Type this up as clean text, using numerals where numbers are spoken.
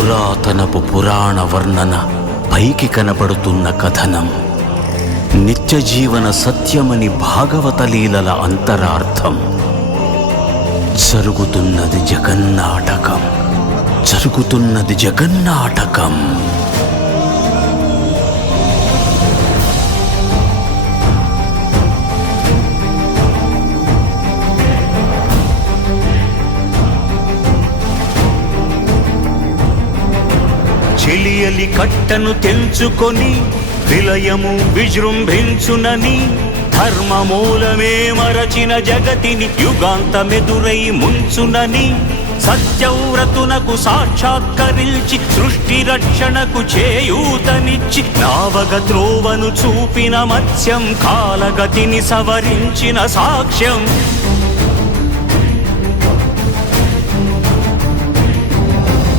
పురాతనపు పురాణ వర్ణన, పైకి కనపడుతున్న కథనం, నిత్య జీవన సత్యమని భాగవత లీలల అంతరార్థం. జరుగుతున్నది జగన్నాటకం, జరుగుతున్నది జగన్నాటకం. చెలియలి కట్టను తెంచుకొని విలయము విజృంభించునని, ధర్మమూలమే మరచిన జగతిని యుగాంతమెదురై ముంచునని, సత్యవ్రతునకు సాక్షాత్కరించి సృష్టి రక్షణకు చేయూతనిచ్చి నావగ త్రోవను చూపిన మత్స్యం, కాలగతిని సవరించిన సాక్ష్యం.